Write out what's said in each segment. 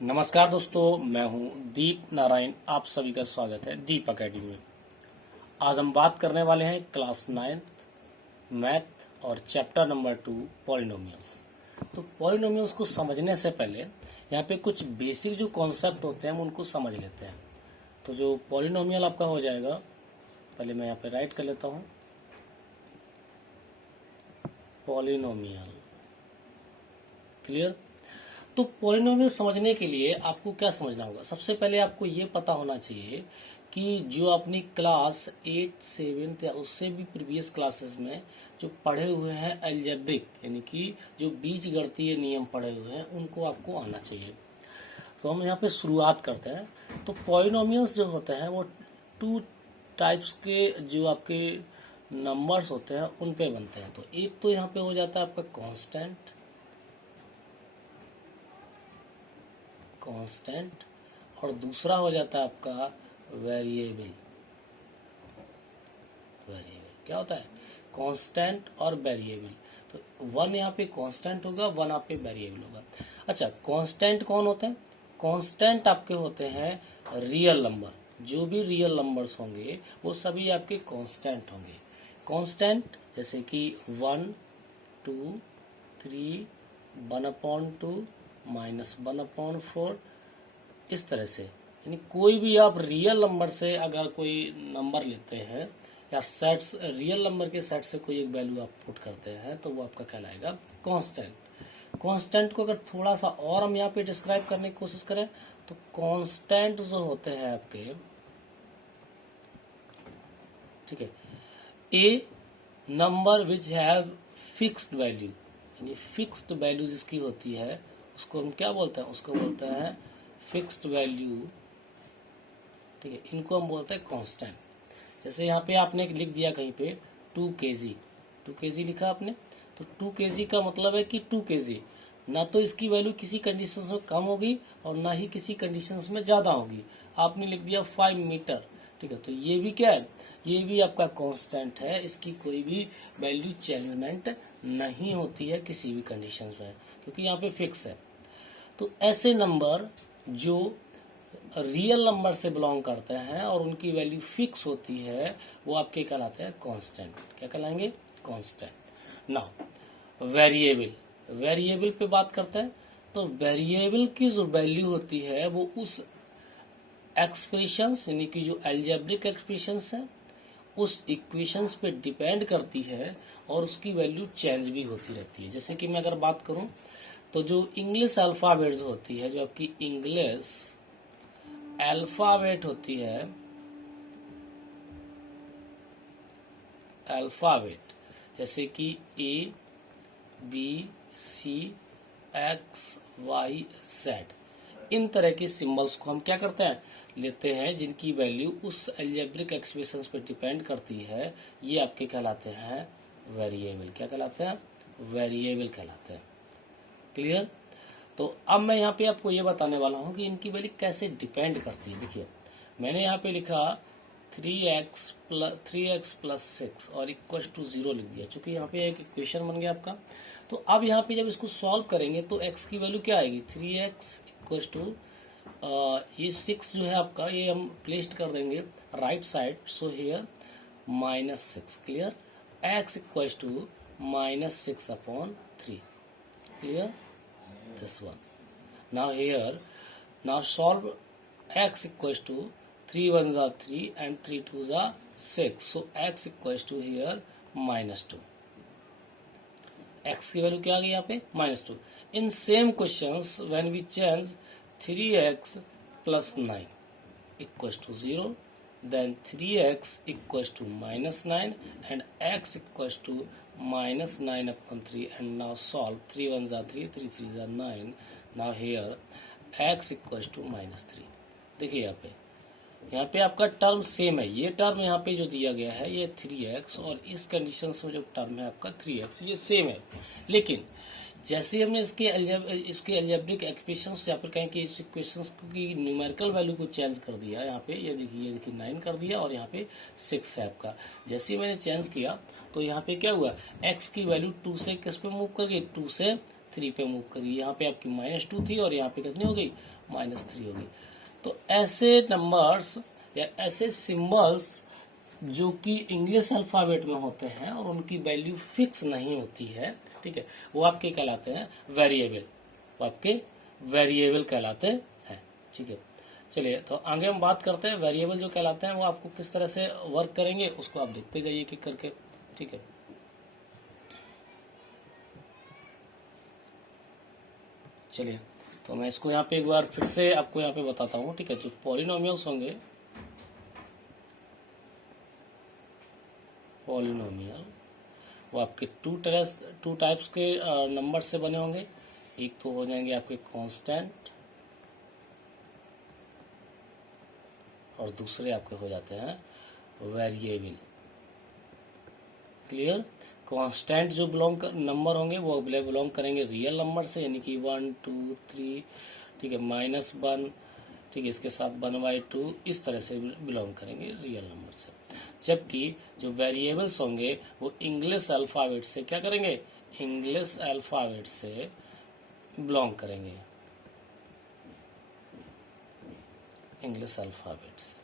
नमस्कार दोस्तों, मैं हूं दीप नारायण। आप सभी का स्वागत है दीप एकेडमी में। आज हम बात करने वाले हैं क्लास 9th मैथ और चैप्टर नंबर 2 पॉलिनोमियल्स। तो पॉलिनोमियल्स को समझने से पहले यहाँ पे कुछ बेसिक जो कॉन्सेप्ट होते हैं हम उनको समझ लेते हैं। तो जो पॉलिनोमियल आपका हो जाएगा, पहले मैं यहाँ पे राइट कर लेता हूँ। Polynomial clear. तो पॉलिनोमियल समझने के लिए आपको क्या समझना होगा? सबसे पहले आपको ये पता होना चाहिए कि जो अपनी क्लास 8, 7 या उससे भी प्रीवियस क्लासेस में जो पढ़े हुए हैं अलजेब्रिक, यानी कि जो बीजगणितीय नियम पढ़े हुए हैं, उनको आपको आना चाहिए। तो हम यहाँ पे शुरुआत करते हैं। तो पॉलिनोमियल्स जो होते हैं वो 2 टाइप्स के जो आपके नंबर्स होते हैं उन पे बनते हैं। तो एक तो यहाँ पे हो जाता है आपका कांस्टेंट और दूसरा हो जाता है आपका वेरिएबल। क्या होता है? कांस्टेंट और वेरिएबल। तो वन यहाँ पे कांस्टेंट होगा, वन यहाँ पे वेरिएबल होगा। अच्छा, कांस्टेंट कौन होते हैं? कांस्टेंट आपके होते हैं रियल नंबर। जो भी रियल नंबर्स होंगे वो सभी आपके कांस्टेंट होंगे। कांस्टेंट जैसे कि 1, 2, 3, 1/2 -1/4, इस तरह से। यानी कोई भी आप रियल नंबर से अगर कोई नंबर लेते हैं या सेट्स, रियल नंबर के सेट से कोई एक वैल्यू आप पुट करते हैं तो वो आपका कहलाएगा कांस्टेंट। कांस्टेंट को अगर थोड़ा सा और हम यहाँ पे डिस्क्राइब करने की कोशिश करें तो कांस्टेंट जो होते हैं आपके, ठीक है, a number which have fixed value, यानी फिक्स्ड वैल्यू जिसकी होती है उसको हम क्या बोलते हैं? उसको बोलते हैं फिक्स्ड वैल्यू। ठीक है, इनको हम बोलते हैं कांस्टेंट। जैसे यहाँ पे आपने लिख दिया कहीं पे 2 kg, 2 kg लिखा आपने, तो 2 kg का मतलब है कि 2 kg, ना तो इसकी वैल्यू किसी कंडीशन में कम होगी और ना ही किसी कंडीशन में ज्यादा होगी। आपने लिख दिया 5 मीटर, ठीक है, तो ये भी क्या है? ये भी आपका कांस्टेंट है। इसकी कोई भी वैल्यू चेंजमेंट नहीं होती है किसी भी कंडीशन में, क्योंकि यहाँ पे फिक्स है। तो ऐसे नंबर जो रियल नंबर से बिलोंग करते हैं और उनकी वैल्यू फिक्स होती है वो आपके कहलाते हैं कांस्टेंट। क्या कहलाएंगे? कांस्टेंट। नाउ वेरिएबल, वेरिएबल पे बात करते हैं। तो वेरिएबल की जो वैल्यू होती है वो उस एक्सप्रेशंस, यानी कि जो अलजेब्रिक एक्सप्रेशंस है, उस इक्वेशंस पे डिपेंड करती है और उसकी वैल्यू चेंज भी होती रहती है। जैसे कि मैं अगर बात करूं तो जो इंग्लिश अल्फाबेट होती है, जो आपकी इंग्लिश अल्फाबेट होती है, अल्फाबेट जैसे कि A, B, C, X, Y, Z, इन तरह के सिंबल्स को हम क्या करते हैं? लेते हैं, जिनकी वैल्यू उस अलजेब्रिक एक्सप्रेशंस पर डिपेंड करती है। ये आपके कहलाते हैं वेरिएबल। क्या कहलाते हैं? वेरिएबल कहलाते हैं। क्लियर। तो अब मैं यहाँ पे आपको ये बताने वाला हूँ कि इनकी वैल्यू कैसे डिपेंड करती है। देखिए, मैंने यहाँ पे लिखा 3x प्लस 6 और इक्वल टू 0 लिख दिया, चूंकि यहाँ पे एक इक्वेशन बन गया आपका। तो अब यहाँ पे जब इसको सॉल्व करेंगे तो x की वैल्यू क्या आएगी? 3x इक्वल टू ये 6 जो है आपका, ये हम प्लेस्ड कर देंगे right side, so here -6। Clear. x equal to -6/3। Clear this one. Now here, now solve x equals to 3 1s are 3 and 3 2s are 6. So x equals to here -2. x की value क्या आ गई यहाँ पे? -2. In same questions, when we change 3x plus 9 equals to 0, then 3x equals to -9 and x equals to -9/3, and now solve 3 1s are 3, 3 3s are 9. Now here x equals to -3. देखिए यहाँ पे आपका term same है। ये term यहाँ पे जो दिया गया है ये 3x, और इस कंडीशन में जो टर्म है आपका 3x, ये सेम है। लेकिन जैसे हमने इसके अलजेब्रिक एक्सप्रेशंस या फिर कहें कि इस इक्वेशंस की न्यूमेरिकल वैल्यू को चेंज कर दिया, यहाँ पे ये देखिए 9 कर दिया और यहाँ पे 6 है आपका। जैसे ही मैंने चेंज किया तो यहाँ पे क्या हुआ? x की वैल्यू 2 से किस पे मूव कर गई? 2 से 3 पे मूव करेगी। यहाँ पे आपकी -2 थी और यहाँ पे कितनी हो गई, -3 हो गई। तो ऐसे नंबर्स या ऐसे सिंबल्स जो कि इंग्लिश अल्फाबेट में होते हैं और उनकी वैल्यू फिक्स नहीं होती है, ठीक है, वो आपके कहलाते हैं वेरिएबल, वो आपके वेरिएबल कहलाते हैं, ठीक है। चलिए तो आगे हम बात करते हैं वेरिएबल जो कहलाते हैं वो आपको किस तरह से वर्क करेंगे, उसको आप देखते जाइए कि करके, ठीक है। चलिए तो मैं इसको यहाँ पे एक बार फिर से आपको यहाँ पे बताता हूँ, ठीक है। जो पॉलिनोमियल्स होंगे, पॉलिनोमियल वो आपके टू टाइप्स के नंबर से बने होंगे। एक तो हो जाएंगे आपके कांस्टेंट और दूसरे आपके हो जाते हैं वेरिएबल। क्लियर? कांस्टेंट जो नंबर होंगे वो बिलोंग करेंगे रियल नंबर से, यानी कि 1 2 3, ठीक है, -1, ठीक है, इसके साथ 1/2, इस तरह से बिलोंग करेंगे रियल नंबर से। जबकि जो वेरिएबल्स होंगे वो इंग्लिश अल्फाबेट से क्या करेंगे, इंग्लिश अल्फाबेट से बिलोंग करेंगे, इंग्लिश अल्फाबेट से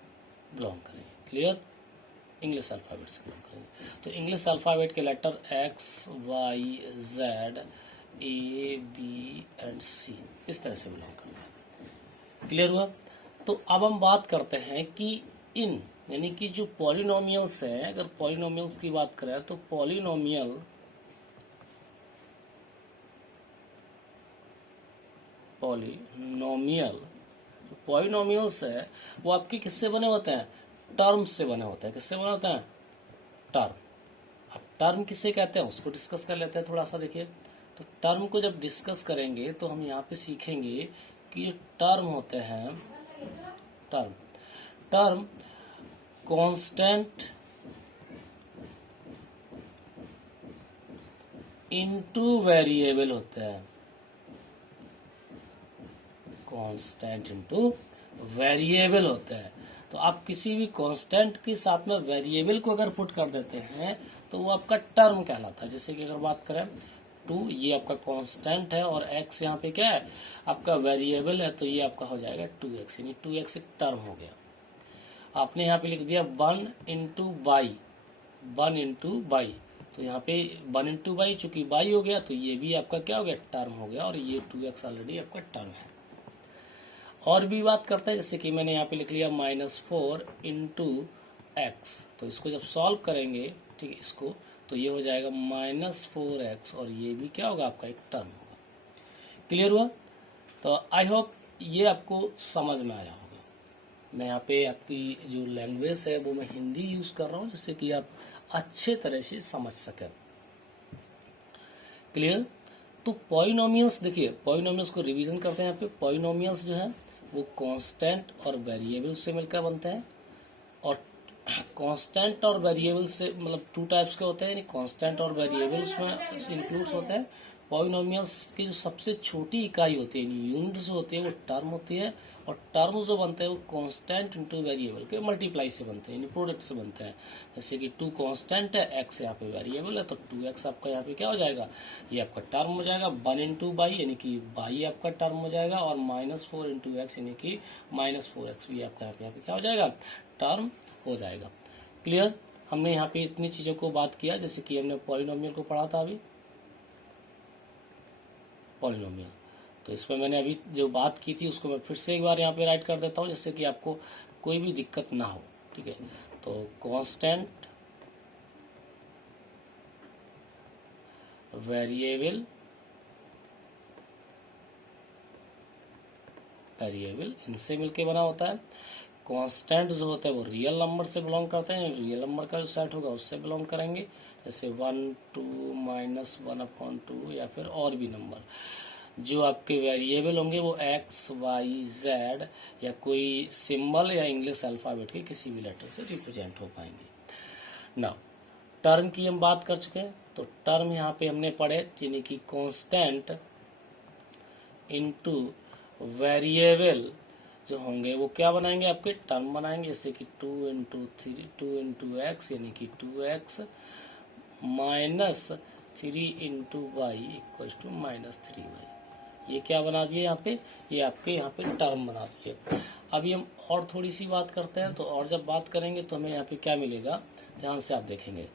बिलोंग करेंगे। क्लियर? इंग्लिश अल्फाबेट से बिलोंग करेंगे। तो इंग्लिश अल्फाबेट के letter X Y Z A B and C इस तरह से बिलोंग करते हैं। क्लियर हुआ? तो अब हम बात करते हैं कि इन यानी कि जो पॉलिनोमियल्स हैं, अगर पॉलिनोमियल्स की बात करें तो पॉलिनोमियल पॉलिनोमियल्स है वो आपके किससे बने होते हैं, टर्म्स से बने होते हैं। किससे बने होते हैं, टर्म। अब टर्म किससे कहते हैं उसको डिस्कस कर लेते हैं थोड़ा सा। देखिए तो टर्म को जब डिस्कस करेंगे तो हम यहाँ पे सीखेंगे कि ये टर्म होते हैं, टर्म कांस्टेंट इनटू वेरिएबल होते हैं, कांस्टेंट इनटू वेरिएबल होते हैं। तो आप किसी भी कांस्टेंट के साथ में वेरिएबल को अगर पुट कर देते हैं तो वो आपका टर्म कहलाता है। जैसे कि अगर बात करें 2, ये आपका कांस्टेंट है और x यहाँ पे क्या है, आपका वेरिएबल है, तो ये आपका हो जाएगा 2x, यानी 2x एक टर्म हो गया। आपने यहाँ पे लिख दिया 1 इंटू बाई, तो यहाँ पे 1 इंटू बाई, चूंकि बाई हो गया तो ये भी आपका क्या हो गया, टर्म हो गया, और ये 2x ऑलरेडी आपका टर्म है। और भी बात करते हैं, जैसे कि मैंने यहाँ पे लिख लिया -4 इंटू एक्स, तो इसको जब सॉल्व करेंगे, ठीक है, इसको, तो ये हो जाएगा -4x, और ये भी क्या होगा, आपका एक टर्म होगा। क्लियर हुआ? तो आई होप ये आपको समझ में आया होगा। मैं यहाँ पे आपकी जो लैंग्वेज है वो मैं हिंदी यूज कर रहा हूँ, जिससे कि आप अच्छे तरह से समझ सकें। क्लियर? तो पॉलिनोमियल्स, देखिए पॉलिनोमियल्स को रिवीजन करते हैं। यहाँ पे पॉलिनोमियल्स जो है वो कांस्टेंट और वेरिएबल से मिलकर बनते हैं, और कांस्टेंट और वेरिएबल से मतलब 2 टाइप्स के होते हैं, यानी कांस्टेंट और वेरिएबल उसमें इंक्लूड्स होते हैं। पॉलिनोमियल्स की जो सबसे छोटी इकाई होती है, यूनिट्स होती है, वो टर्म होती है, और टर्म जो बनते हैं वो कांस्टेंट इंटू वेरिएबल के मल्टीप्लाई से बनते हैं, यानी प्रोडक्ट से बनते हैं। जैसे कि 2 कांस्टेंट है, x यहाँ पे वेरिएबल है, तो 2x आपका यहाँ पे क्या हो जाएगा, ये आपका टर्म हो जाएगा। 1 इंटू बाई, यानी कि बाई आपका टर्म हो जाएगा, और -4 इंटू एक्स, यानी कि -4x भी आपका यहाँ पे क्या हो जाएगा, टर्म हो जाएगा। क्लियर? हमने यहाँ पे इतनी चीजों को बात किया, जैसे कि हमने पॉलिनोमियल को पढ़ा था अभी, पॉलिनोमियल। तो इसमें मैंने अभी जो बात की थी उसको मैं फिर से एक बार यहाँ पे राइट कर देता हूँ, जिससे कि आपको कोई भी दिक्कत ना हो। ठीक है, तो कांस्टेंट, वेरिएबल इनसे मिलके बना होता है। कांस्टेंट जो होता है वो रियल नंबर से बिलोंग करते हैं, रियल नंबर का जो सेट होगा उससे बिलोंग करेंगे, जैसे 1 2 -1/2 या फिर और भी नंबर। जो आपके वेरिएबल होंगे वो x y z या कोई सिंबल या इंग्लिश अल्फाबेट के किसी भी लेटर से रिप्रेजेंट हो पाएंगे। नाउ टर्म की हम बात कर चुके हैं, तो टर्म यहाँ पे हमने पढ़े, यानी कि कांस्टेंट इनटू वेरिएबल जो होंगे वो क्या बनाएंगे, आपके टर्म बनाएंगे, जैसे कि 2 इंटू एक्स, यानी कि 2x 3 into Y equal to -3y। ये क्या बना दिए यहाँ पे, ये आपके यहाँ पे टर्म बना दिए। अभी हम और थोड़ी सी बात करते हैं, तो और जब बात करेंगे तो हमें यहाँ पे क्या मिलेगा, ध्यान से आप देखेंगे।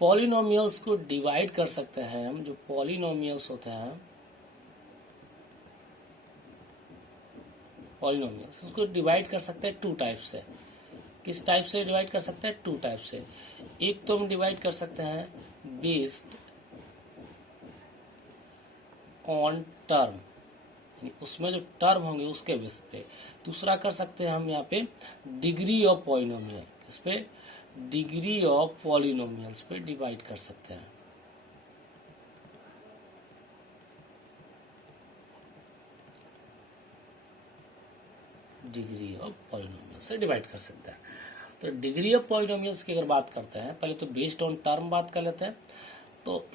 पॉलिनोमियल्स को डिवाइड कर सकते हैं हम, जो पॉलिनोमियल्स होते हैं पॉलिनोमियल्स, उसको डिवाइड कर सकते हैं 2 टाइप से। किस टाइप से डिवाइड कर सकते हैं, 2 टाइप से। एक तो हम डिवाइड कर सकते हैं बेस्ड ऑन टर्म, उसमें जो टर्म होंगे उसके बेस पे। दूसरा कर सकते हैं हम यहाँ पे डिग्री ऑफ पॉलिनोमियल, इस पे डिग्री ऑफ पॉलिनोमियल्स पे डिवाइड कर सकते हैं। डिग्री ऑफ पॉलिनोमियल्स से डिवाइड कर सकते हैं। तो डिग्री ऑफ पॉलिनोमियल्स की अगर बात करते हैं, पहले तो बेस्ड ऑन टर्म बात कर लेते हैं। तो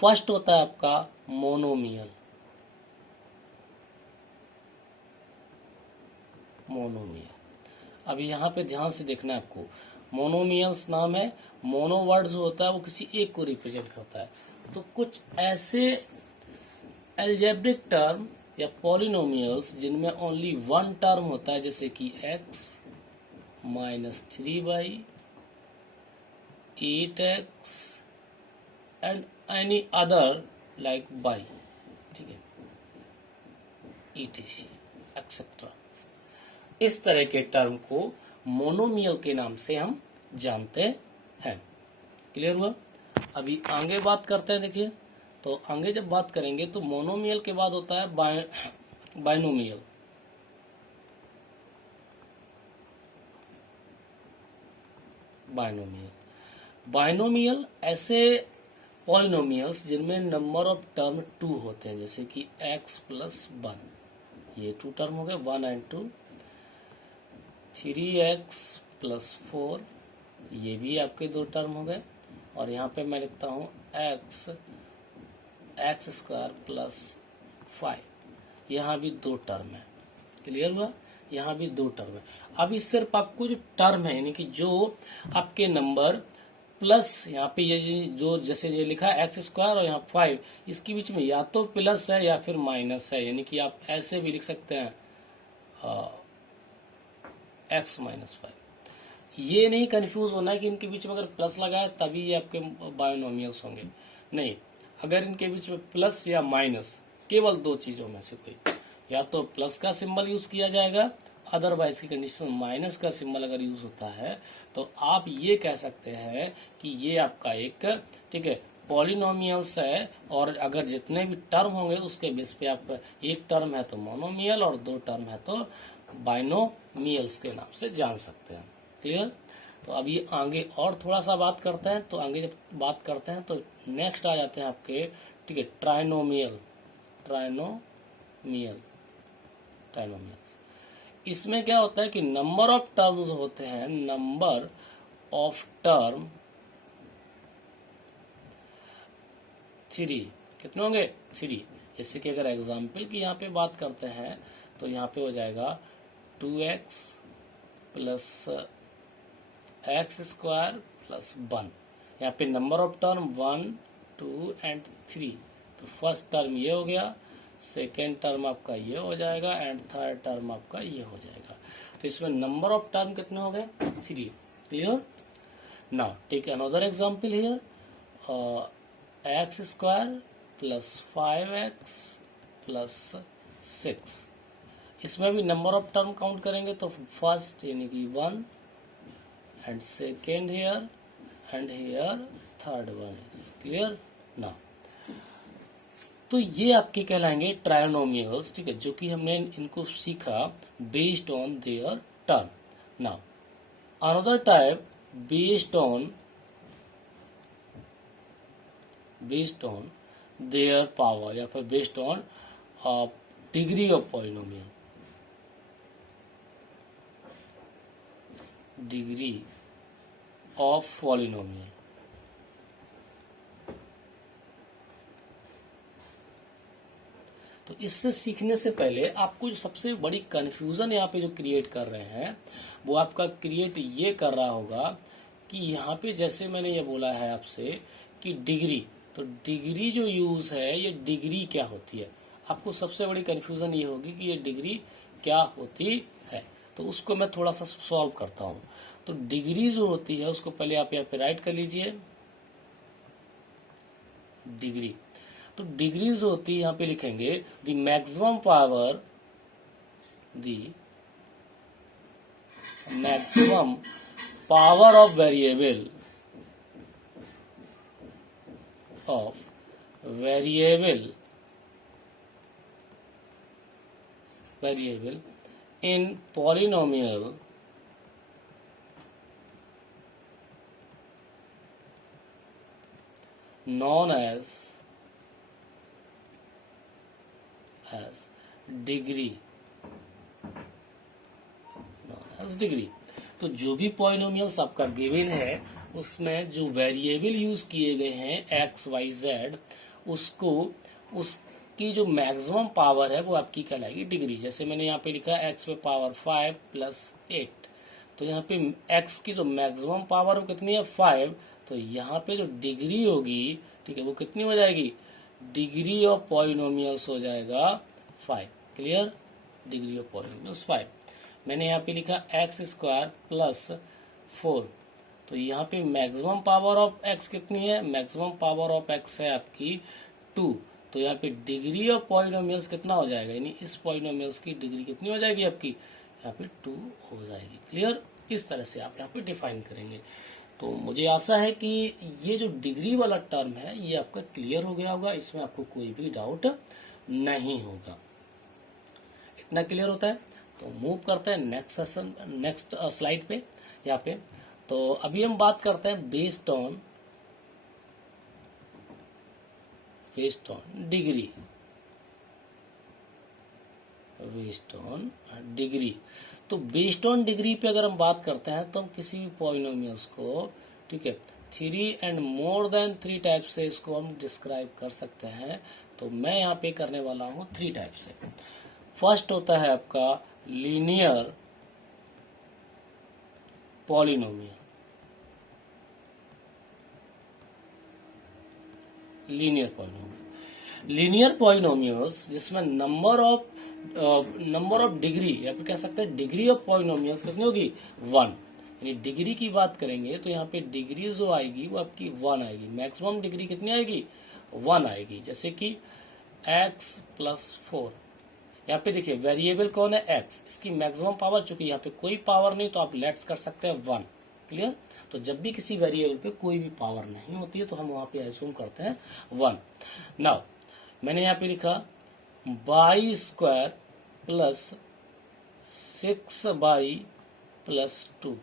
फर्स्ट होता है आपका मोनोमियल, अभी यहाँ पे ध्यान से देखना है आपको, मोनोमियल्स नाम है, मोनो वर्ड जो होता है वो किसी एक को रिप्रेजेंट करता है। तो कुछ ऐसे एल्जेब्रिक टर्म या पॉलिनोमियल्स जिनमें ओनली वन टर्म होता है, जैसे कि x -3y 8x and any other like y, ठीक है, etc एक्सेट्रा। इस तरह के टर्म को मोनोमियल के नाम से हम जानते हैं। क्लियर हुआ? अभी आगे बात करते हैं। देखिए, तो आगे जब बात करेंगे तो मोनोमियल के बाद होता है बाइनोमियल। बाइनोमियल ऐसे पॉलिनोमियल्स जिनमें नंबर ऑफ टर्म 2 होते हैं, जैसे कि x + 1, ये 2 टर्म हो गए, 1 एंड 2। 3x + 4, ये भी आपके 2 टर्म हो गए। और यहाँ पे मैं लिखता हूँ x² + 5, यहाँ भी 2 टर्म है। क्लियर हुआ? यहाँ भी 2 टर्म है। अभी सिर्फ आपको जो टर्म है, यानी कि जो आपके नंबर प्लस यहाँ पे ये जो जैसे ये लिखा है x² और यहाँ 5, इसके बीच में या तो प्लस है या फिर माइनस है, यानी कि आप ऐसे भी लिख सकते हैं x - 5। ये नहीं कंफ्यूज होना है कि इनके बीच में अगर प्लस लगा है तभी ये आपके बाइनोमियल्स होंगे, नहीं। अगर इनके बीच में प्लस या माइनस, केवल 2 चीजों में से कोई, या तो प्लस का सिंबल यूज किया जाएगा, अदरवाइज की कंडीशन माइनस का सिंबल अगर यूज होता है तो आप ये कह सकते हैं कि ये आपका एक, ठीक है, पॉलिनोमियल्स है। और अगर जितने भी टर्म होंगे उसके बेस पे आप, एक टर्म है तो मोनोमियल और 2 टर्म है तो बाइनोमियल्स के नाम से जान सकते हैं। क्लियर? तो अभी आगे और थोड़ा सा बात करते हैं। तो आगे जब बात करते हैं तो नेक्स्ट आ जाते हैं आपके, ठीक है, ट्राइनोमियल। इसमें क्या होता है कि नंबर ऑफ टर्म्स होते हैं, नंबर ऑफ टर्म 3, कितने होंगे? 3। जैसे कि अगर एग्जाम्पल की यहाँ पे बात करते हैं तो यहाँ पे हो जाएगा 2x + x² + 1। यहाँ पे नंबर ऑफ टर्म 1, 2 एंड 3। तो फर्स्ट टर्म ये हो गया, सेकेंड टर्म आपका ये हो जाएगा एंड थर्ड टर्म आपका ये हो जाएगा। तो इसमें नंबर ऑफ टर्म कितने हो गए? 3। Clear? Now take another example here, x² + 5x + 6। इसमें भी नंबर ऑफ टर्म काउंट करेंगे तो फर्स्ट यानी कि 1 and second here and here third 1 is clear ना। तो ये आपके कहलाएंगे ट्रायनोमियल्स, ठीक है, जो कि हमने इनको सीखा based on their term. Now another type based on their power या फिर based on degree of polynomial, degree of polynomial. तो इससे सीखने से पहले आपको जो सबसे बड़ी कंफ्यूजन यहाँ पे जो क्रिएट कर रहे हैं वो आपका क्रिएट ये कर रहा होगा कि यहाँ पे जैसे मैंने ये बोला है आपसे कि डिग्री, तो डिग्री जो यूज है ये डिग्री क्या होती है। आपको सबसे बड़ी कंफ्यूजन ये होगी कि ये डिग्री क्या होती है, तो उसको मैं थोड़ा सा सॉल्व करता हूं। तो डिग्री जो होती है उसको पहले आप यहाँ पे राइट कर लीजिए, डिग्री। तो डिग्री जो होती है यहाँ पे लिखेंगे the maximum power, the maximum power of variable in polynomial known as degree, तो जो भी पॉलिनोमियल्स आपका गिवन है उसमें जो वेरिएबल यूज किए गए हैं एक्स वाई जेड, उसको उसकी जो मैक्सिमम पावर है वो आपकी कहलाएगी डिग्री। जैसे मैंने यहाँ पे लिखा है एक्स पे पावर 5 + 8, तो यहाँ पे एक्स की जो मैक्सिमम पावर वो कितनी है 5, तो यहाँ पे जो डिग्री होगी, ठीक है, वो कितनी हो जाएगी, डिग्री ऑफ पॉलिनोमियल्स हो जाएगा 5। Clear, degree of polynomials 5। मैंने यहाँ पे लिखा x² + 4, तो यहाँ पे मैक्सिमम पावर ऑफ x कितनी है, मैक्सिमम पावर ऑफ x है आपकी 2, तो यहाँ पे डिग्री ऑफ पॉलिनोमियल्स कितना हो जाएगा, यानी इस पॉलिनोमियल्स की डिग्री कितनी हो जाएगी आपकी, यहाँ पे 2 हो जाएगी। क्लियर, इस तरह से आप यहाँ पे डिफाइन करेंगे। तो मुझे आशा है कि ये जो डिग्री वाला टर्म है ये आपका क्लियर हो गया होगा, इसमें आपको कोई भी डाउट नहीं होगा। इतना क्लियर होता है, तो मूव करते हैं नेक्स्ट स्लाइड पे यहाँ पे। तो अभी हम बात करते हैं बेस्ड ऑन डिग्री, तो बेस्ड ऑन डिग्री पे अगर हम बात करते हैं तो हम किसी भी पॉलिनोमियल्स को, ठीक है, 3 and more than 3 टाइप से इसको हम डिस्क्राइब कर सकते हैं। तो मैं यहाँ पे करने वाला हूँ 3 टाइप से। फर्स्ट होता है आपका लीनियर पॉलिनोमियल, लीनियर पॉलिनोमियल्स जिसमें नंबर ऑफ डिग्री, या फिर कह सकते हैं डिग्री ऑफ पॉलिनोमियल्स कितनी होगी 1। यानी डिग्री की बात करेंगे तो यहाँ पे डिग्री जो आएगी वो आपकी 1 आएगी। मैक्सिमम डिग्री कितनी आएगी 1 आएगी। जैसे कि x + 4, यहाँ पे देखिए वेरिएबल कौन है x, इसकी मैक्सिमम पावर, चूंकि यहाँ पे कोई पावर नहीं तो आप लेट्स कर सकते हैं 1। क्लियर, तो जब भी किसी वेरिएबल पे कोई भी पावर नहीं होती है तो हम वहां पे एज्यूम करते हैं 1। नाउ मैंने यहाँ पे लिखा y² + 6y + 2,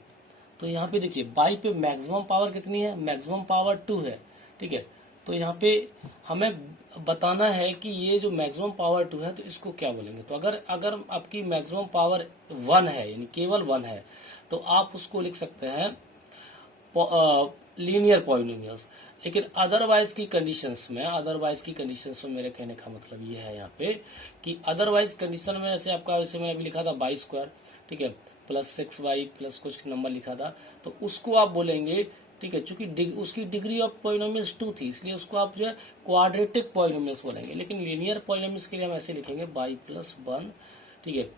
तो यहाँ पे देखिए y पे मैक्सिमम पावर कितनी है, मैक्सिमम पावर 2 है, ठीक है। तो यहाँ पे हमें बताना है कि ये जो मैक्सिमम पावर 2 है तो इसको क्या बोलेंगे। तो अगर आपकी मैक्सिमम पावर 1 है, यानी केवल 1 है, तो आप उसको लिख सकते हैं लीनियर पॉलिनोमियल्स। लेकिन अदरवाइज की कंडीशंस में मेरे कहने का मतलब ये है यहाँ पे कि अदरवाइज कंडीशन में जैसे आपका, जैसे मैंने अभी लिखा था y², ठीक है, + 6y + कुछ नंबर लिखा था, तो उसको आप बोलेंगे, ठीक है, चूंकि उसकी डिग्री ऑफ पॉलिनोमियल्स 2 थी इसलिए उसको आप जो है क्वाड्रेटिक पॉलिनोमियल्स बोलेंगे। लेकिन लीनियर पॉलिनोमियल्स के लिए हम ऐसे लिखेंगे y + 1, ठीक है,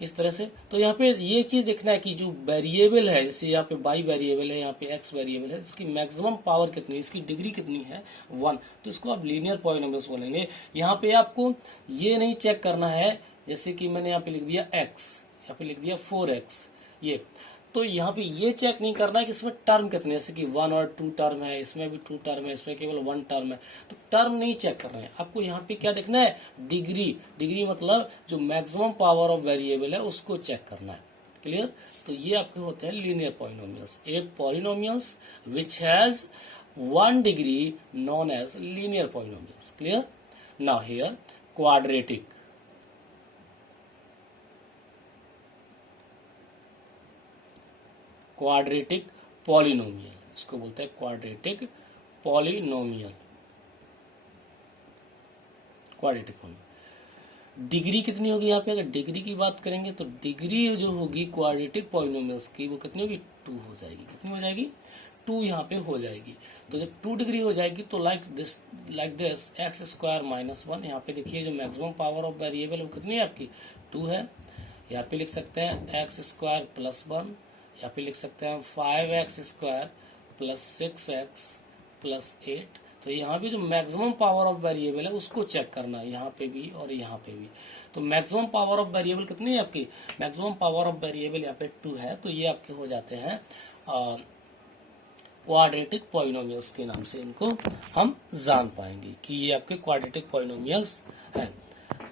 इस तरह से। तो यहाँ पे ये चीज देखना है कि जो वेरिएबल है, जैसे यहाँ पे y वेरिएबल है, यहाँ पे x वेरिएबल है, इसकी मैक्सिमम पावर कितनी है, इसकी डिग्री कितनी है 1, तो इसको आप लीनियर पॉलिनोमियल्स बोलेंगे। यहाँ पे आपको ये नहीं चेक करना है, जैसे कि मैंने यहाँ पे लिख दिया x, यहाँ पे लिख दिया 4x, ये, तो यहाँ पे ये चेक नहीं करना है कि इसमें टर्म कितने, जैसे कि 1 और 2 टर्म है, इसमें भी 2 टर्म है, इसमें केवल 1 टर्म है, तो टर्म नहीं चेक करना है आपको। यहाँ पे क्या देखना है, डिग्री मतलब जो मैक्सिमम पावर ऑफ वेरिएबल है उसको चेक करना है। क्लियर, तो ये आपके होते हैं linear polynomials, a polynomials which has 1 degree known as linear polynomials. Clear, now here quadratic polynomial, इसको बोलते हैं क्वाड्रेटिक पॉलिनोमियल। डिग्री कितनी होगी यहाँ पे, अगर डिग्री की बात करेंगे तो डिग्री जो होगी क्वाड्रेटिक पॉलिनोमियल्स की वो कितनी होगी 2 हो जाएगी। कितनी हो जाएगी 2 यहाँ पे हो जाएगी। तो जब 2 डिग्री हो जाएगी तो like this x square minus 1, यहाँ पे देखिए जो मैक्सिमम पावर ऑफ वेरिएबल वो कितनी है आपकी 2 है। यहाँ पे लिख सकते हैं एक्स स्क्वायर प्लस 1, यहाँ पे लिख सकते हैं 5x square plus 6x plus 8। तो यहाँ भी जो मैक्सिमम पावर ऑफ वेरिएबल है उसको चेक करना है, यहाँ पे भी और यहाँ पे भी। तो मैक्सिमम पावर ऑफ वेरिएबल कितनी है आपकी, मैक्सिमम पावर ऑफ वेरिएबल यहाँ पे 2 है। तो ये आपके हो जाते हैं क्वाड्रेटिक पॉलिनोमियल्स के नाम से इनको हम जान पाएंगे कि ये आपके क्वाड्रेटिक पॉलिनोमियल्स हैं।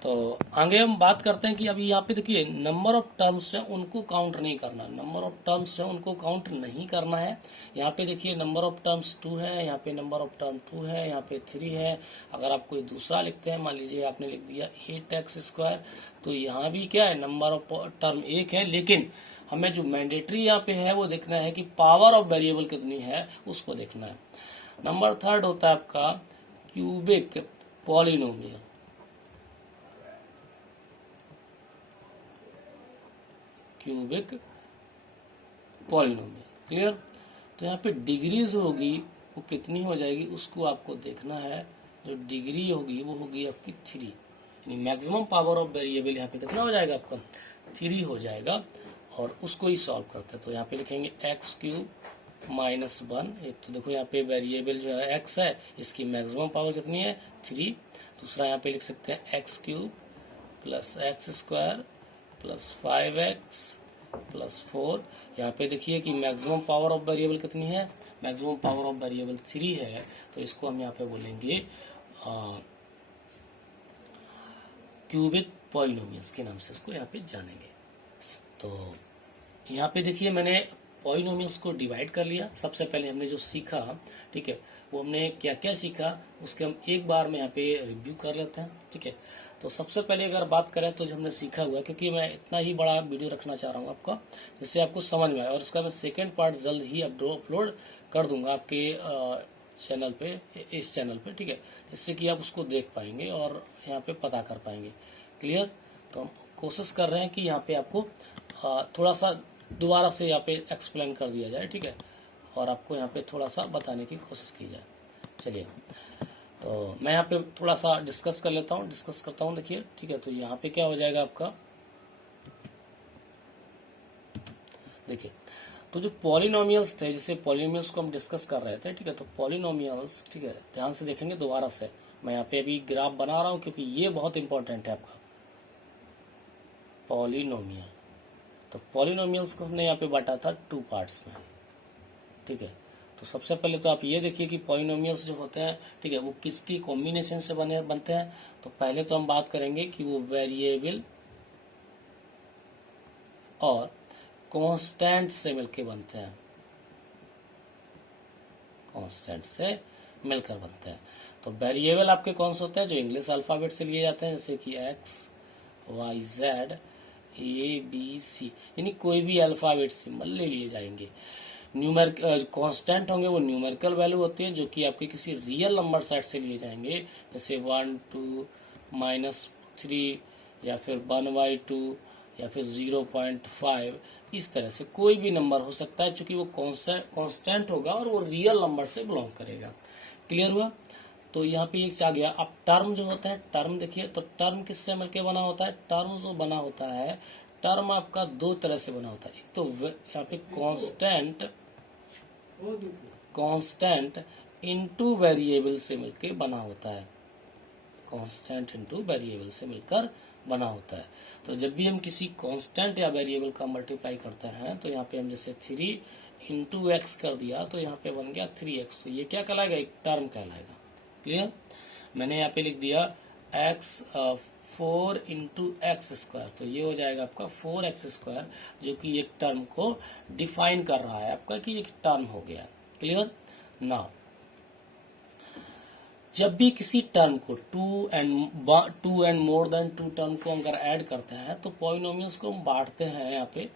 तो आगे हम बात करते हैं कि अभी यहाँ पे देखिए नंबर ऑफ टर्म्स है उनको काउंट नहीं करना, नंबर ऑफ टर्म्स है उनको काउंट नहीं करना है। यहाँ पे देखिए नंबर ऑफ टर्म्स 2 है, यहाँ पे नंबर ऑफ टर्म 2 है, यहाँ पे 3 है। अगर आप कोई दूसरा लिखते हैं, मान लीजिए आपने लिख दिया 8x स्क्वायर, तो यहाँ भी क्या है नंबर ऑफ टर्म 1 है, लेकिन हमें जो मैंडेटरी यहाँ पे है वो देखना है कि पावर ऑफ वेरिएबल कितनी है उसको देखना है। नंबर 3 होता है आपका cubic polynomial. Cubic polynomial, clear. तो यहाँ पे डिग्रीज होगी वो कितनी हो जाएगी उसको आपको देखना है। जो डिग्री होगी वो होगी आपकी 3, यानी मैक्सिमम पावर ऑफ वेरिएबल यहाँ पे कितना हो जाएगा आपका 3 हो जाएगा, और उसको ही सॉल्व करते हैं। तो यहाँ पे लिखेंगे एक्स क्यूब माइनस 1। एक तो देखो यहाँ पे वेरिएबल जो है एक्स है, इसकी मैक्सिमम पावर कितनी है 3। दूसरा यहाँ पे लिख सकते हैं x cube plus x square plus 5x plus 4। यहाँ पे देखिए कि मैक्सिमम पावर ऑफ वेरिएबल कितनी है, मैक्सिमम पावर ऑफ वेरिएबल 3 है। तो इसको हम यहाँ पे बोलेंगे क्यूबिक पॉलिनोमियल्स के नाम से इसको यहाँ पे जानेंगे। तो यहाँ पे देखिए मैंने पॉलिनोमियल्स को डिवाइड कर लिया। सबसे पहले हमने जो सीखा, ठीक है, वो हमने क्या क्या सीखा उसके हम एक बार में यहाँ पे रिव्यू कर लेते हैं, ठीक है। तो सबसे पहले अगर बात करें तो जो हमने सीखा हुआ है, क्योंकि मैं इतना ही बड़ा वीडियो रखना चाह रहा हूँ आपका, जिससे आपको समझ में आए, और इसका मैं सेकेंड पार्ट जल्द ही अपलोड कर दूंगा आपके चैनल पे, इस चैनल पे, ठीक है, जिससे कि आप उसको देख पाएंगे और यहाँ पे पता कर पाएंगे, क्लियर। तो हम कोशिश कर रहे हैं कि यहाँ पे आपको थोड़ा सा दोबारा से यहाँ पे एक्सप्लेन कर दिया जाए, ठीक है, और आपको यहाँ पे थोड़ा सा बताने की कोशिश की जाए। चलिए, तो मैं यहाँ पे थोड़ा सा डिस्कस करता हूँ, देखिए, ठीक है। तो यहाँ पे क्या हो जाएगा आपका, देखिए, तो जो पॉलिनोमियल्स थे, जैसे पॉलिनोमियल्स को हम डिस्कस कर रहे थे, ठीक है, तो पॉलिनोमियल्स, ठीक है, ध्यान से देखेंगे दोबारा से। मैं यहाँ पे अभी ग्राफ बना रहा हूँ क्योंकि ये बहुत इंपॉर्टेंट है आपका पॉलिनोमियल। तो पॉलिनोमियल्स को हमने यहाँ पे बांटा था 2 पार्ट्स में, ठीक है। तो सबसे पहले तो आप ये देखिए कि पॉलिनोमियल्स जो होते हैं, ठीक है, वो किसकी कॉम्बिनेशन से बनते हैं। तो पहले तो हम बात करेंगे कि वो वेरिएबल और कांस्टेंट से मिलकर बनते हैं, कांस्टेंट से मिलकर बनते हैं। तो वेरिएबल आपके कौन से होते हैं, जो इंग्लिश अल्फाबेट से लिए जाते हैं, जैसे कि x y z a b c, यानी कोई भी अल्फाबेट सिंबल ले लिए जाएंगे। कांस्टेंट होंगे वो न्यूमेरिकल वैल्यू होती है, जो कि आपके किसी रियल नंबर सेट से लिए जाएंगे, जैसे 1 2 -3 या फिर 1/2 या फिर 0.5, इस तरह से कोई भी नंबर हो सकता है, चूंकि वो कांस्टेंट होगा और वो रियल नंबर से बिलोंग करेगा। क्लियर हुआ। तो यहाँ पे एक आ गया। अब टर्म जो होता है, टर्म देखिए, तो टर्म किससे मिलके बना होता है, टर्म जो बना होता है, टर्म आपका 2 तरह से बना होता है। एक तो यहाँ पे कांस्टेंट इनटू वेरिएबल से मिलके बना होता है, कांस्टेंट इनटू वेरिएबल से मिलकर बना होता है। तो जब भी हम किसी कांस्टेंट या वेरिएबल का मल्टीप्लाई करते हैं, तो यहाँ पे हम जैसे 3 × x कर दिया, तो यहाँ पे बन गया 3x, तो ये क्या कहलाएगा, एक टर्म कहलाएगा। क्लियर। मैंने यहाँ पे लिख दिया x 4 × x स्क्वायर, तो ये हो जाएगा आपका 4x स्क्वायर, जो कि एक टर्म को डिफाइन कर रहा है आपका कि एक टर्म हो गया। क्लियर ना। जब भी किसी टर्म को 2 एंड मोर देन 2 टर्म को अगर ऐड करते हैं, तो पॉलिनोमियल्स को हम बांटते हैं। यहाँ पे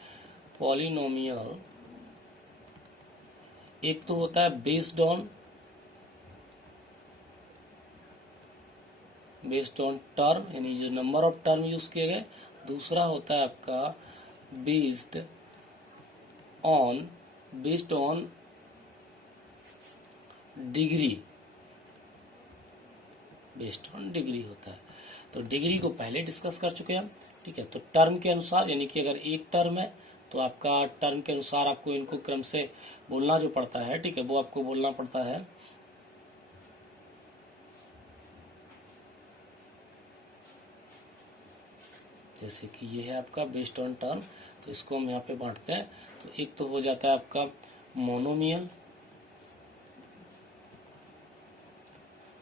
पॉलिनोमियल एक तो होता है बेस्ड ऑन टर्म, यानी जो नंबर ऑफ टर्म यूज किए गए। दूसरा होता है आपका based on degree, based on degree होता है। तो डिग्री को पहले डिस्कस कर चुके हैं हम, ठीक है। तो टर्म के अनुसार, यानी कि अगर एक टर्म है तो आपका टर्म के अनुसार आपको इनको क्रम से बोलना जो पड़ता है, ठीक है, वो आपको बोलना पड़ता है। जैसे कि ये है आपका बेस्ड ऑन टर्म, तो इसको हम यहाँ पे बांटते हैं। तो एक तो हो जाता है आपका मोनोमियल,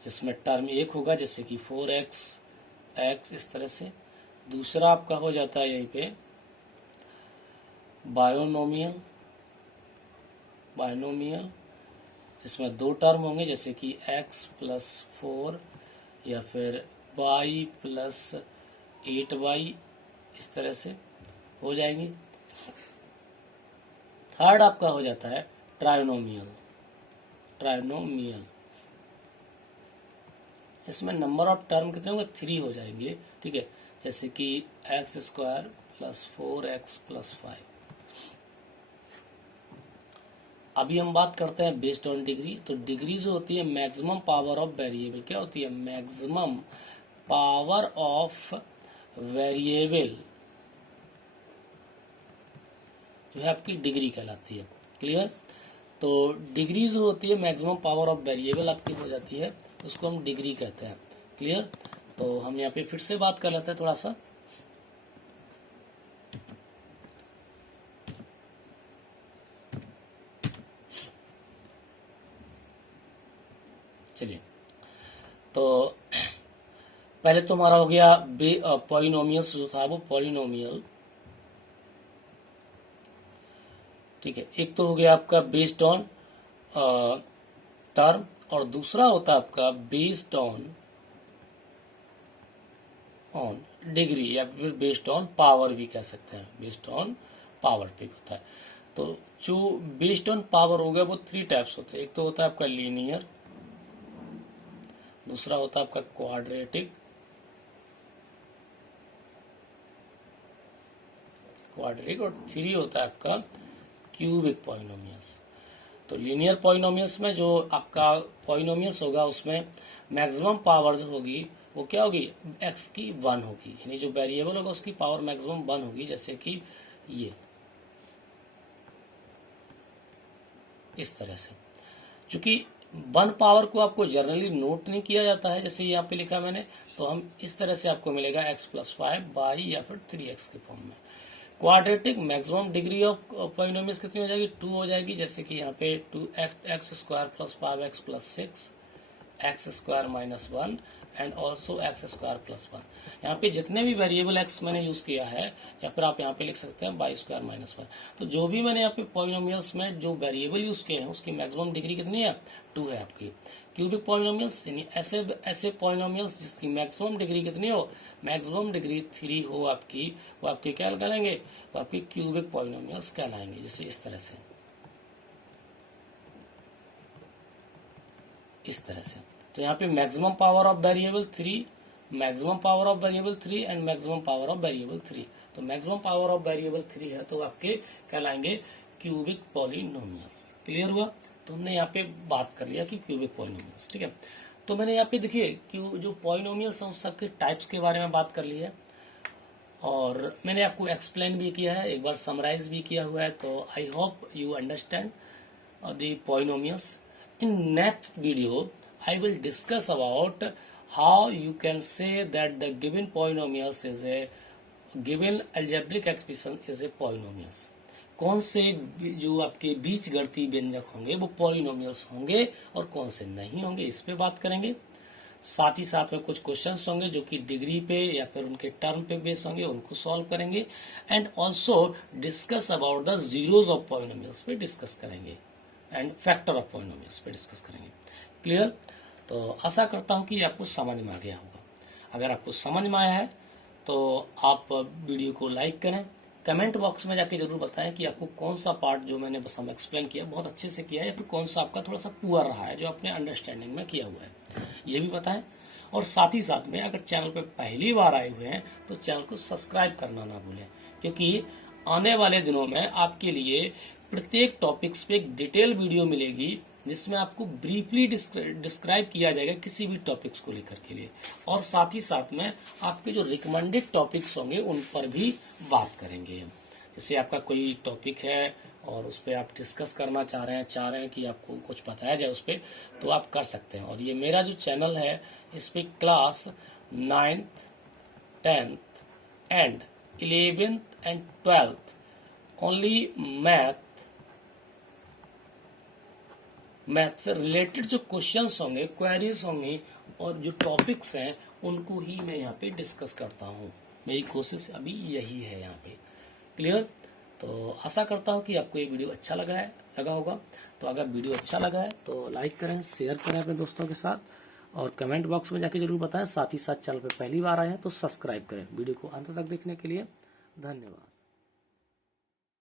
जिसमें टर्म एक होगा, जैसे कि 4x x इस तरह से। दूसरा आपका हो जाता है यहीं पे बायोनोमियल, जिसमें दो टर्म होंगे, जैसे कि x प्लस 4 या फिर y प्लस 8y, इस तरह से हो जाएंगी। थर्ड आपका हो जाता है ट्राइनोमियल, इसमें नंबर ऑफ टर्म कितने होंगे, 3 हो जाएंगे, ठीक है। जैसे कि x square plus 4x plus 5। अभी हम बात करते हैं बेस्ड ऑन डिग्री। तो डिग्री जो होती है मैक्सिमम पावर ऑफ वेरिएबल, क्या होती है, मैक्सिमम पावर ऑफ वेरिएबल जो है आपकी डिग्री कहलाती है। क्लियर। तो डिग्री जो होती है मैक्सिमम पावर ऑफ वेरिएबल आपकी हो जाती है, उसको हम डिग्री कहते हैं। क्लियर। तो हम यहाँ पे फिर से बात कर लेते हैं थोड़ा सा। चलिए, तो पहले तो हमारा हो गया पॉलिनोमियल्स जो था वो पॉलिनोमियल, ठीक है। एक तो हो गया आपका बेस्ड ऑन टर्म, और दूसरा होता है आपका बेस्ड ऑन डिग्री, या फिर बेस्ड ऑन पावर भी कह सकते हैं, बेस्ड ऑन पावर टाइप होता है। तो जो बेस्ड ऑन पावर हो गया वो 3 टाइप्स होते हैं। एक तो होता है आपका लीनियर, दूसरा होता है आपका क्वाड्रेटिक, और 3 होता है आपका क्यूबिक पॉलिनोमियल्स। तो लीनियर पॉलिनोमियल्स में जो आपका पॉलिनोमियल्स होगा उसमें मैक्सिमम पावर जो होगी वो क्या होगी, x की 1 होगी, यानी जो वेरिएबल होगा उसकी पावर मैक्सिमम 1 होगी। जैसे कि ये इस तरह से, क्योंकि 1 पावर को आपको जनरली नोट नहीं किया जाता है, जैसे यहाँ पे लिखा मैंने, तो हम इस तरह से आपको मिलेगा x प्लस 5 बाई या फिर 3x के फॉर्म में। Quadratic maximum degree of polynomials कितनी हो जाएगी, 2 हो जाएगी। जैसे कि यहाँ पे 2x square plus 5x plus 6, x square minus 1 and also x square plus 1। यहाँ पे जितने भी वेरिएबल x मैंने यूज किया है, या फिर आप यहाँ पे लिख सकते हैं y स्क्वायर माइनस 1। तो जो भी मैंने यहाँ पे पॉलिनोमियल्स में जो वेरिएबल यूज किए हैं उसकी मैक्सिमम डिग्री कितनी है, 2 है आपकी। क्यूबिक पॉलिनोमियल्स यानी ऐसे पॉलिनोमियल्स जिसकी मैक्सिमम डिग्री कितनी हो, मैक्सिमम डिग्री 3 हो आपकी, वो आपके क्या कहलाएंगे, वो आपके क्यूबिक पॉलिनोमियल्स कहलाएंगे। जैसे इस तरह से, इस तरह से। तो यहाँ पे maximum power of variable 3, maximum power of variable 3 and maximum power of variable 3। तो मैक्सिमम पावर ऑफ वेरिएबल 3 है तो आपके कहलाएंगे क्यूबिक पॉलिनोमियल्स। क्लियर हुआ। तो हमने यहाँ पे बात कर लिया कि क्यूबिक पॉलिनोमियल्स, ठीक है। तो मैंने यहाँ पे देखिए जो पॉलिनोमियल्स हैं उस सबके टाइप्स के बारे में बात कर ली है, और मैंने आपको एक्सप्लेन भी किया है, एक बार समराइज भी किया हुआ है। तो I hope you understand the polynomials. In next video, I will discuss about how you can say that the given polynomials is a given algebraic expression is a polynomials. कौन से जो आपके बीजगणितीय व्यंजक होंगे वो पॉलिनोमियल्स होंगे और कौन से नहीं होंगे, इस पे बात करेंगे। साथ ही साथ में कुछ क्वेश्चंस होंगे जो कि डिग्री पे या फिर उनके टर्म पे बेस होंगे, उनको सॉल्व करेंगे। And also discuss about the zeros of polynomials पे डिस्कस करेंगे, एंड फैक्टर ऑफ पॉलिनोमियल्स पे डिस्कस करेंगे। क्लियर। तो आशा करता हूं कि आपको समझ में आ गया होगा। अगर आपको समझ में आया है तो आप वीडियो को लाइक करें, कमेंट बॉक्स में जाके जरूर बताएं कि आपको कौन सा पार्ट जो मैंने बस हम एक्सप्लेन किया बहुत अच्छे से किया है, या फिर कौन सा आपका थोड़ा सा पुअर रहा है जो अपने अंडरस्टैंडिंग में किया हुआ है, ये भी बताएं। और साथ ही साथ में अगर चैनल पे पहली बार आए हुए हैं तो चैनल को सब्सक्राइब करना ना भूलें, क्योंकि आने वाले दिनों में आपके लिए प्रत्येक टॉपिक्स पे एक डिटेल वीडियो मिलेगी जिसमें आपको ब्रीफली डिस्क्राइब किया जाएगा किसी भी टॉपिक्स को लेकर के लिए, और साथ ही साथ में आपके जो रिकमेंडेड टॉपिक्स होंगे उन पर भी बात करेंगे। जैसे आपका कोई टॉपिक है और उस पर आप डिस्कस करना चाह रहे हैं कि आपको कुछ बताया जाए उस पर, तो आप कर सकते हैं। और ये मेरा जो चैनल है इस पे class 9th 10th and 11th and 12th only math से रिलेटेड जो क्वेश्चंस होंगे, क्वेरीज होंगी और जो टॉपिक्स हैं उनको ही मैं यहाँ पे डिस्कस करता हूँ। मेरी कोशिश अभी यही है यहाँ पे। क्लियर? तो आशा करता हूँ कि आपको ये वीडियो अच्छा लगा होगा। तो अगर वीडियो अच्छा लगा है तो लाइक करें, शेयर करें अपने दोस्तों के साथ, और कमेंट बॉक्स में जाके जरूर बताएं। साथ ही साथ चैनल पे पहली बार आए हैं तो सब्सक्राइब करें। वीडियो को अंत तक देखने के लिए धन्यवाद।